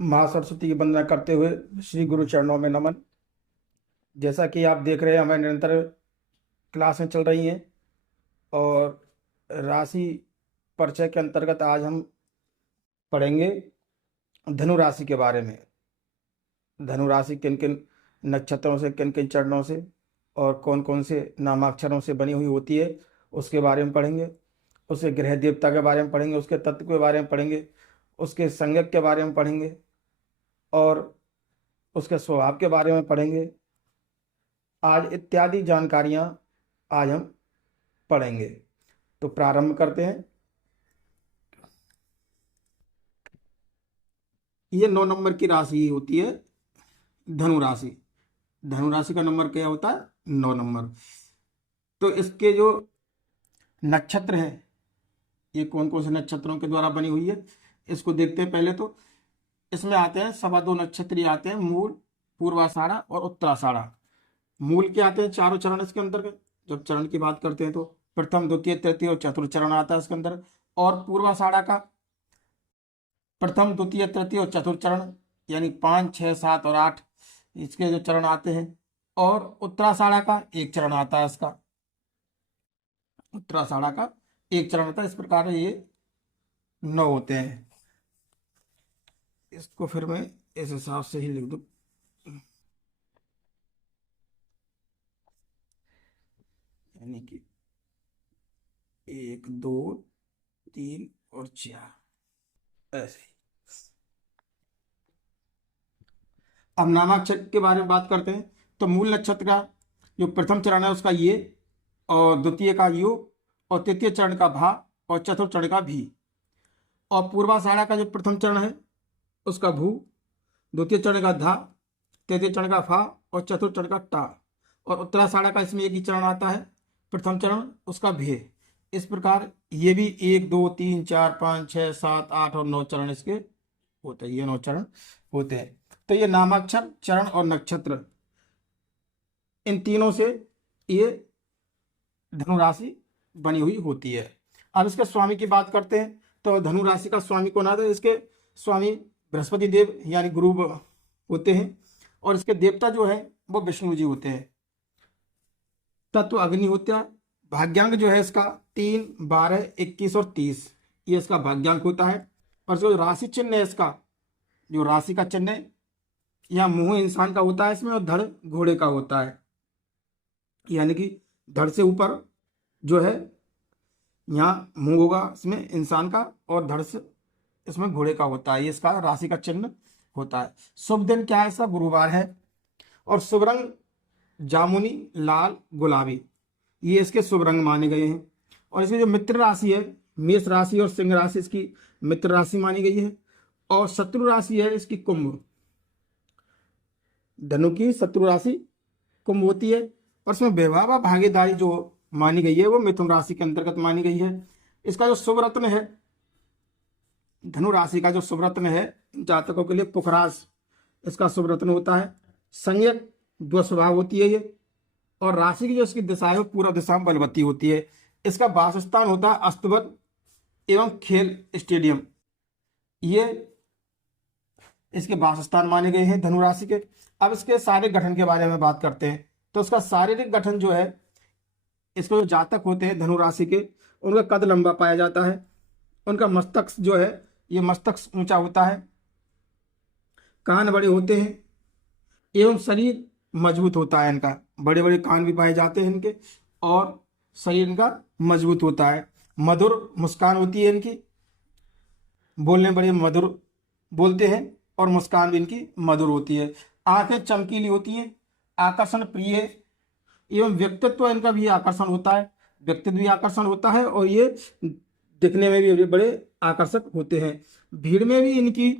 माँ सरस्वती की वंदना करते हुए श्री गुरु चरणों में नमन। जैसा कि आप देख रहे हैं, हमें निरंतर क्लासें चल रही हैं और राशि परिचय के अंतर्गत आज हम पढ़ेंगे धनु राशि के बारे में। धनु राशि किन किन नक्षत्रों से, किन किन चरणों से और कौन कौन से नामाक्षरों से बनी हुई होती है, उसके बारे में पढ़ेंगे। उसके ग्रह देवता के बारे में पढ़ेंगे, उसके तत्व के बारे में पढ़ेंगे, उसके संज्ञक के बारे में पढ़ेंगे और उसके स्वभाव के बारे में पढ़ेंगे। आज इत्यादि जानकारियां आज हम पढ़ेंगे। तो प्रारंभ करते हैं। ये 9 नंबर की राशि होती है, धनु राशि। धनु राशि का नंबर क्या होता है? 9 नंबर। तो इसके जो नक्षत्र है, ये कौन कौन से नक्षत्रों के द्वारा बनी हुई है, इसको देखते हैं। पहले तो इसमें आते हैं सवा दो नक्षत्र, ये आते हैं मूल, पूर्वाषाढ़ा और उत्तराषाढ़ा। मूल के आते हैं चारों चरण इसके अंतर्गत। जब चरण की बात करते हैं तो प्रथम, द्वितीय, तृतीय और चतुर्थ चरण आता है इसके अंदर। और पूर्वाषाढ़ा का प्रथम, द्वितीय, तृतीय और चतुर्थ चरण यानी 5, 6, 7 और 8 इसके जो चरण आते हैं। और उत्तराषाढ़ा का एक चरण आता है इसका, उत्तराषाढ़ा का एक चरण आता है। इस प्रकार ये 9 होते हैं। इसको फिर मैं इस हिसाब से ही लिख दूं, यानी कि 1, 2, 3 और 4 ऐसे ही। अब नामाक्षर के बारे में बात करते हैं। तो मूल नक्षत्र का जो प्रथम चरण है उसका ये, और द्वितीय का यू, और तृतीय चरण का भा, और चतुर्थ चरण का भी। और पूर्वाषाढ़ा का जो प्रथम चरण है उसका भू, द्वितीय चरण का धा, तृतीय चरण का फा और चतुर्थ चरण का टा। और उत्तराषाढ़ा का इसमें एक ही चरण आता है, प्रथम चरण उसका भे। इस प्रकार ये भी 1, 2, 3, 4, 5, 6, 7, 8 और 9 चरण इसके होते हैं। ये 9 चरण होते हैं। तो ये नामाक्षर, चरण और नक्षत्र, इन तीनों से ये धनु राशि बनी हुई होती है। अब इसके स्वामी की बात करते हैं। तो धनु राशि का स्वामी कौन आता है? इसके स्वामी बृहस्पति देव यानी गुरु होते हैं। और इसके देवता जो है वो विष्णु जी होते हैं। तत्व अग्नि होता है। भाग्यांक जो है इसका 3, 12, 21 और 30, ये इसका भाग्यांक होता है। और जो राशि चिन्ह है इसका, जो राशि का चिन्ह है, यहाँ मुंह इंसान का होता है इसमें, और धड़ घोड़े का होता है। यानी कि धड़ से ऊपर जो है यहाँ मुंह होगा इसमें इंसान का, और धड़ से इसमें घोड़े का होता है। ये इसका राशि का चिन्ह होता है। शुभ दिन क्या है इसका? गुरुवार है। और शुभ रंग जामुनी, लाल, गुलाबी, ये इसके शुभ रंग माने गए हैं। और इसकी जो मित्र राशि है, मेष राशि और सिंह राशि इसकी मित्र राशि मानी गई है। और शत्रु राशि है इसकी कुंभ। धनु की शत्रु राशि कुंभ होती है। और इसमें विवाह व भागीदारी जो मानी गई है वो मिथुन राशि के अंतर्गत मानी गई है। इसका जो शुभ रत्न है, धनु राशि का जो शुभ रत्न है जातकों के लिए पुखराज इसका शुभ रत्न होता है। संज्ञक द्व स्वभाव होती है ये। और राशि की जो इसकी दिशा है वो पूर्व दिशा में बलवती होती है। इसका वासस्थान होता है अस्तबल एवं खेल स्टेडियम, ये इसके वासस्थान माने गए हैं धनु राशि के। अब इसके शारीरिक गठन के बारे में बात करते हैं। तो इसका शारीरिक गठन जो है, इसके जो जातक होते हैं धनु राशि के, उनका कद लंबा पाया जाता है। उनका मस्तक जो है, ये मस्तक ऊंचा होता है। कान बड़े होते हैं एवं शरीर मजबूत होता है। इनका बड़े बड़े कान भी पाए जाते हैं इनके, और शरीर इनका मजबूत होता है। मधुर मुस्कान होती है इनकी, बोलने बड़े मधुर बोलते हैं, और मुस्कान भी इनकी मधुर होती है। आंखें चमकीली होती हैं, आकर्षण प्रिय एवं व्यक्तित्व इनका भी आकर्षण होता है। व्यक्तित्व भी आकर्षण होता है, और ये दिखने में भी बड़े आकर्षक होते हैं। भीड़ में भी इनकी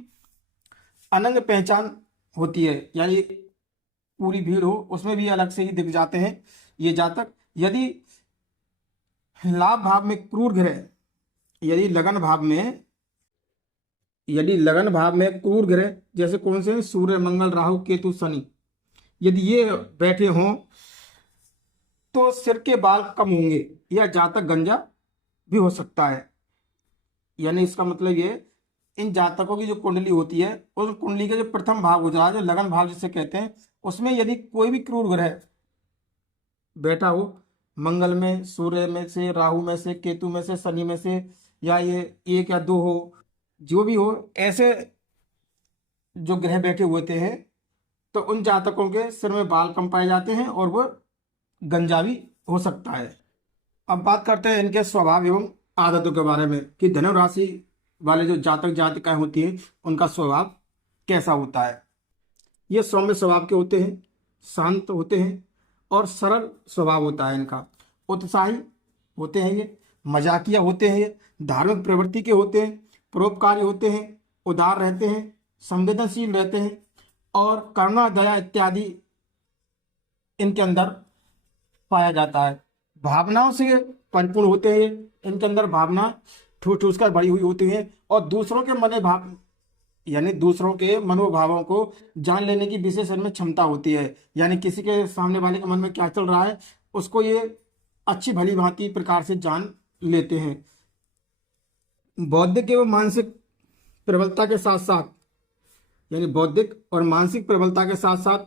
अनंग पहचान होती है, यानी पूरी भीड़ हो उसमें भी अलग से ही दिख जाते हैं ये जातक। यदि लाभ भाव में क्रूर ग्रह, यदि लगन भाव में, यदि लगन भाव में क्रूर ग्रह जैसे कौन से? सूर्य, मंगल, राहु, केतु, शनि, यदि ये बैठे हों तो सिर के बाल कम होंगे, या जातक गंजा भी हो सकता है। यानी इसका मतलब ये, इन जातकों की जो कुंडली होती है, उस कुंडली के जो प्रथम भाग होता है, जो लगन भाव जिसे कहते हैं, उसमें यदि कोई भी क्रूर ग्रह बैठा हो, मंगल में, सूर्य में से, राहु में से, केतु में से, शनि में से, या ये एक या दो हो, जो भी हो, ऐसे जो ग्रह बैठे होते हैं, तो उन जातकों के सिर में बाल कम पाए जाते हैं और वो गंजा भी हो सकता है। अब बात करते हैं इनके स्वभाव एवं आदतों के बारे में कि धनु राशि वाले जो जातक जातिकाएं होती हैं, उनका स्वभाव कैसा होता है। ये सौम्य स्वभाव के होते हैं, शांत होते हैं और सरल स्वभाव होता है इनका। उत्साही होते हैं ये, मजाकिया होते हैं ये, धार्मिक प्रवृत्ति के होते हैं, परोपकारी होते हैं, उदार रहते हैं, संवेदनशील रहते हैं और करुणा, दया इत्यादि इनके अंदर पाया जाता है। भावनाओं से परिपूर्ण होते हैं, इनके अंदर भावना ठूस ठूस कर भरी हुई होती है और दूसरों के मन भाव यानी दूसरों के मनोभावों को जान लेने की विशेष इनमें क्षमता होती है। यानी किसी के सामने वाले के मन में क्या चल रहा है, उसको ये अच्छी भली भांति प्रकार से जान लेते हैं। बौद्धिक एवं मानसिक प्रबलता के साथ साथ, यानी बौद्धिक और मानसिक प्रबलता के साथ साथ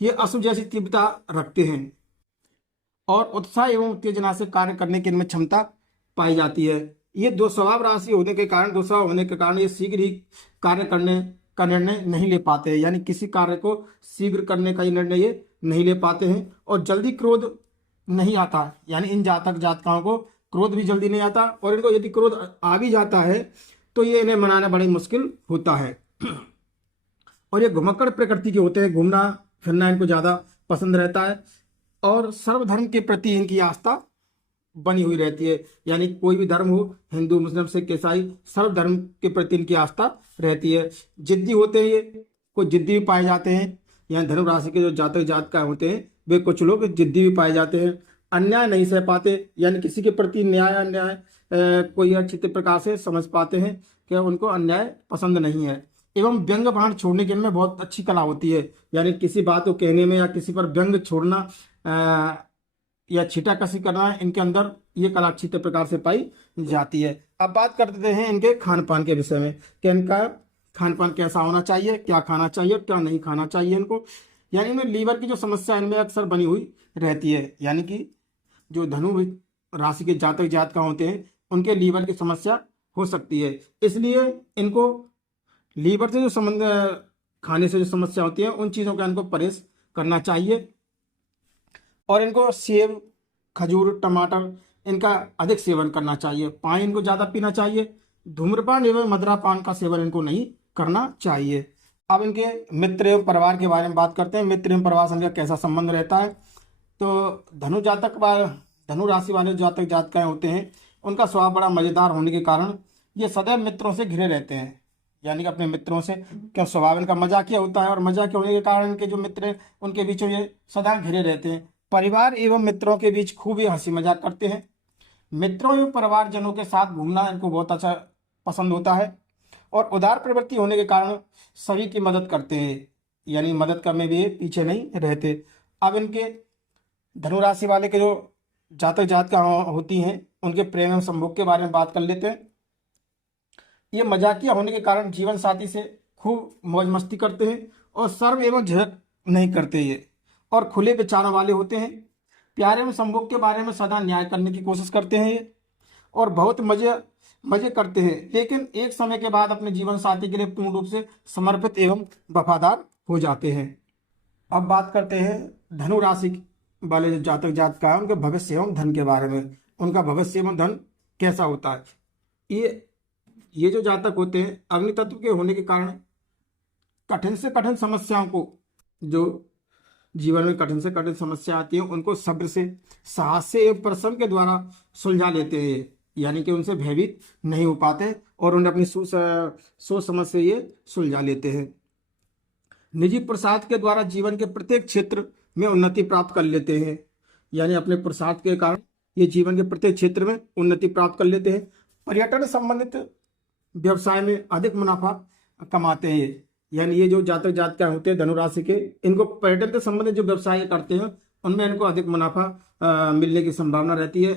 ये अश्व जैसी तीव्रता रखते हैं और उत्साह एवं उत्तेजना से कार्य करने की इनमें क्षमता पाई जाती है। ये दो स्वभाव राशि होने के कारण, दो स्वभाव होने के कारण ये शीघ्र ही कार्य करने का निर्णय नहीं ले पाते हैं। यानी किसी कार्य को शीघ्र करने का निर्णय ये नहीं ले पाते हैं और जल्दी क्रोध नहीं आता। यानी इन जातक जातिकाओं को क्रोध भी जल्दी नहीं आता और इनको यदि क्रोध आ भी जाता है तो ये इन्हें मनाना बड़ी मुश्किल होता है। और ये घुमक्कड़ प्रकृति के होते हैं, घूमना फिरना इनको ज़्यादा पसंद रहता है और सर्वधर्म के प्रति इनकी आस्था बनी हुई रहती है। यानी कोई भी धर्म हो, हिंदू, मुस्लिम, सिख, ईसाई, सर्व धर्म के प्रति इनकी आस्था रहती है। जिद्दी होते हैं ये, कुछ जिद्दी भी पाए जाते हैं। यहाँ धनु राशि के जो जातक जातिका होते हैं वे कुछ लोग जिद्दी भी पाए जाते हैं। अन्याय नहीं सह पाते, यानी किसी के प्रति न्याय अन्याय कोई अच्छी प्रकार से समझ पाते हैं कि उनको अन्याय पसंद नहीं है। एवं व्यंग बाण छोड़ने के इनमें बहुत अच्छी कला होती है। यानी किसी बात को कहने में या किसी पर व्यंग छोड़ना या छींटाकशी करना, इनके अंदर ये कला अच्छी प्रकार से पाई जाती है। अब बात करते हैं इनके खान पान के विषय में कि इनका खान पान कैसा होना चाहिए, क्या खाना चाहिए, क्या नहीं खाना चाहिए इनको। यानी इनमें लीवर की जो समस्या इनमें अक्सर बनी हुई रहती है। यानी कि जो धनु राशि के जातक जातिका होते हैं उनके लीवर की समस्या हो सकती है, इसलिए इनको लीवर से जो संबंध खाने से जो समस्या होती है उन चीज़ों का इनको परहेज करना चाहिए। और इनको सेब, खजूर, टमाटर इनका अधिक सेवन करना चाहिए। पानी इनको ज़्यादा पीना चाहिए। धूम्रपान एवं मदिरापान का सेवन इनको नहीं करना चाहिए। अब इनके मित्र एवं परिवार के बारे में बात करते हैं। मित्र एवं परिवार से इनका कैसा संबंध रहता है, तो धनु राशि वाले जातक जातिकाएं होते हैं, उनका स्वभाव बड़ा मज़ेदार होने के कारण ये सदैव मित्रों से घिरे रहते हैं। यानी कि अपने मित्रों से, क्या स्वभाव इनका मजाकिया होता है और मजाकिया होने के कारण इनके जो मित्र हैं उनके बीच में ये सदा घिरे रहते हैं। परिवार एवं मित्रों के बीच खूब ही हंसी मजाक करते हैं। मित्रों एवं परिवारजनों के साथ घूमना इनको बहुत अच्छा पसंद होता है और उदार प्रवृत्ति होने के कारण सभी की मदद करते हैं। यानी मदद करने भी पीछे नहीं रहते। अब इनके धनुराशि वाले के जो जातक जातिका होती हैं उनके प्रेम एवं संभोग के बारे में बात कर लेते हैं। ये मजाकिया होने के कारण जीवन साथी से खूब मौज मस्ती करते हैं और शर्म एवं झिझक नहीं करते ये, और खुले विचारों वाले होते हैं। प्यार एवं संभोग के बारे में सदा न्याय करने की कोशिश करते हैं ये और बहुत मजे करते हैं, लेकिन एक समय के बाद अपने जीवन साथी के लिए पूर्ण रूप से समर्पित एवं वफादार हो जाते हैं। अब बात करते हैं धनु राशि वाले जो जातक जातिका है उनके भविष्य एवं धन के बारे में। उनका भविष्य एवं धन कैसा होता है। ये जो जातक होते हैं अग्नि तत्व के होने के कारण कठिन से कठिन समस्याओं को, जो जीवन में कठिन से कठिन समस्या आती है उनको सब्र से, साहस से एवं परिश्रम के द्वारा सुलझा लेते हैं। यानी कि उनसे भयभीत नहीं हो पाते और उन्हें अपनी सोच समझ से ये सुलझा लेते हैं। निजी प्रसाद के द्वारा जीवन के प्रत्येक क्षेत्र में उन्नति प्राप्त कर लेते हैं। यानी अपने प्रसाद के कारण ये जीवन के प्रत्येक क्षेत्र में उन्नति प्राप्त कर लेते हैं। पर्यटन संबंधित व्यवसाय में अधिक मुनाफा कमाते हैं। यानी ये जो जातक जातिका होते हैं धनुराशि के, इनको पर्यटन से संबंधित जो व्यवसाय करते हैं उनमें इनको अधिक मुनाफा मिलने की संभावना रहती है।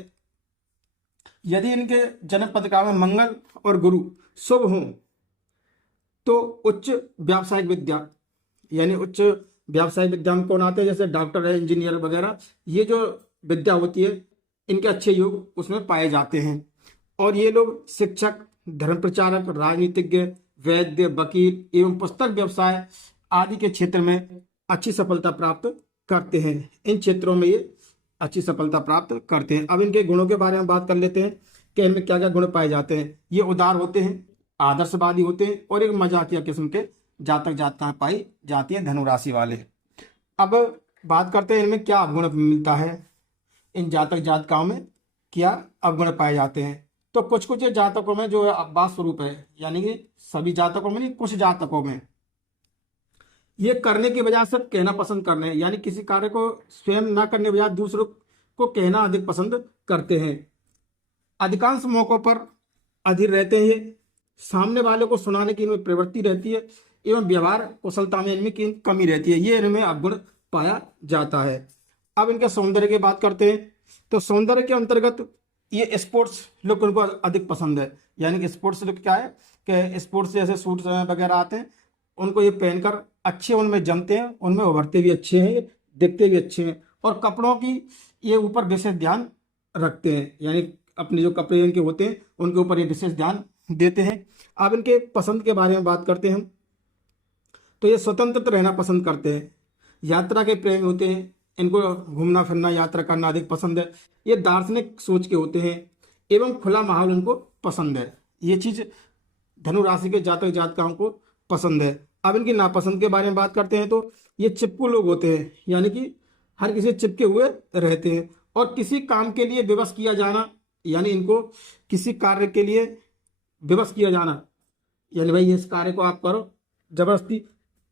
यदि इनके जन्म पत्रिका में मंगल और गुरु शुभ हों तो उच्च व्यावसायिक विद्या, यानी उच्च व्यावसायिक विद्या में कौन आते हैं, जैसे डॉक्टर है, इंजीनियर वगैरह, ये जो विद्या होती है इनके अच्छे योग उसमें पाए जाते हैं। और ये लोग शिक्षक, धर्म प्रचारक, राजनीतिज्ञ, वैद्य, वकील एवं पुस्तक व्यवसाय आदि के क्षेत्र में अच्छी सफलता प्राप्त करते हैं। इन क्षेत्रों में ये अच्छी सफलता प्राप्त करते हैं। अब इनके गुणों के बारे में बात कर लेते हैं कि इनमें क्या क्या गुण पाए जाते हैं। ये उदार होते हैं, आदर्शवादी होते हैं और एक मजाकिया किस्म के जातक जातिकाएं पाई जाती हैं धनु राशि वाले। अब बात करते हैं इनमें क्या अवगुण मिलता है, इन जातक जातिकाओं में क्या अवगुण पाए जाते हैं। तो कुछ कुछ जातकों में जो अब्बास स्वरूप है, यानी कि सभी जातकों में नहीं, कुछ जातकों में ये करने की बजाय सिर्फ कहना पसंद करने, यानी किसी कार्य को स्वयं ना करने के बजाय दूसरों को कहना अधिक पसंद करते हैं। अधिकांश मौकों पर अधीर रहते हैं ये, सामने वाले को सुनाने की इनमें प्रवृत्ति रहती है एवं व्यवहार कुशलता में इनमें की कमी रहती है, ये इनमें अवगुण पाया जाता है। अब इनके सौंदर्य की बात करते हैं। तो सौंदर्य के अंतर्गत ये स्पोर्ट्स लुक उनको अधिक पसंद है, यानी कि स्पोर्ट्स लुक क्या है कि स्पोर्ट्स जैसे सूट वगैरह आते हैं उनको ये पहनकर अच्छे उनमें जमते हैं, उनमें उभरते भी अच्छे हैं, दिखते भी अच्छे हैं। और कपड़ों की ये ऊपर विशेष ध्यान रखते हैं, यानी अपने जो कपड़े इनके होते हैं उनके ऊपर ये विशेष ध्यान देते हैं। अब इनके पसंद के बारे में बात करते हैं। तो ये स्वतंत्र रहना पसंद करते हैं, यात्रा के प्रेमी होते हैं, इनको घूमना फिरना यात्रा करना अधिक पसंद है। ये दार्शनिक सोच के होते हैं एवं खुला माहौल उनको पसंद है। ये चीज धनु राशि के जातक जातिकाओं को पसंद है। अब इनकी नापसंद के बारे में बात करते हैं। तो ये चिपकू लोग होते हैं, यानी कि हर किसी चिपके हुए रहते हैं। और किसी काम के लिए विवश किया जाना, यानी इनको किसी कार्य के लिए विवश किया जाना, यानी भाई इस कार्य को आप करो जबरदस्ती,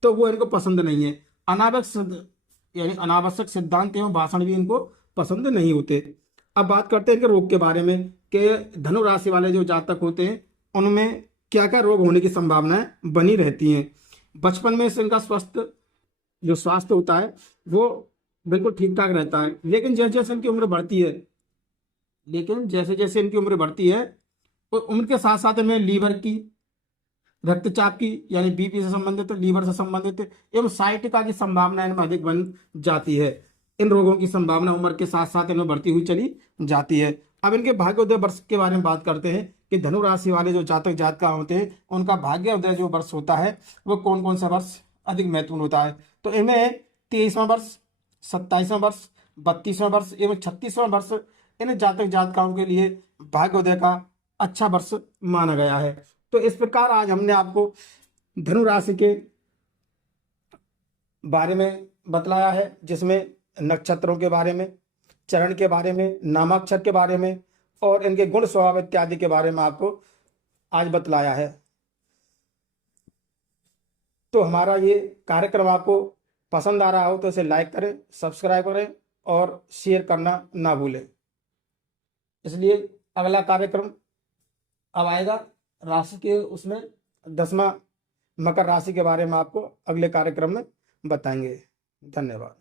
तो वो इनको पसंद नहीं है। यानी अनावश्यक सिद्धांत एवं भाषण भी इनको पसंद नहीं होते। अब बात करते हैं इनके रोग के बारे में कि धनु राशि वाले जो जातक होते हैं उनमें क्या क्या रोग होने की संभावनाएं बनी रहती हैं। बचपन में से इनका स्वास्थ्य होता है वो बिल्कुल ठीक ठाक रहता है, लेकिन जैसे जैसे इनकी उम्र बढ़ती है तो उम्र के साथ साथ में लीवर की, रक्तचाप की, यानी बीपी से संबंधित, लीवर से संबंधित एवं साइटिका की संभावना इनमें अधिक बन जाती है। इन रोगों की संभावना उम्र के साथ साथ इनमें बढ़ती हुई चली जाती है। अब इनके भाग्योदय वर्ष के बारे में बात करते हैं कि धनु राशि वाले जो जातक जातिका होते हैं उनका भाग्योदय जो वर्ष होता है वो कौन कौन सा वर्ष अधिक महत्वपूर्ण होता है। तो इनमें 23वां वर्ष, 27वां वर्ष, 32वां वर्ष एवं 36वां वर्ष इन जातक जातिकाओं के लिए भाग्योदय का अच्छा वर्ष माना गया है। तो इस प्रकार आज हमने आपको धनु राशि के बारे में बतलाया है, जिसमें नक्षत्रों के बारे में, चरण के बारे में, नामाक्षर के बारे में और इनके गुण स्वभाव इत्यादि के बारे में आपको आज बतलाया है। तो हमारा ये कार्यक्रम आपको पसंद आ रहा हो तो इसे लाइक करें, सब्सक्राइब करें और शेयर करना ना भूलें। इसलिए अगला कार्यक्रम अब आएगा राशि के, उसमें 10वां मकर राशि के बारे में आपको अगले कार्यक्रम में बताएंगे। धन्यवाद।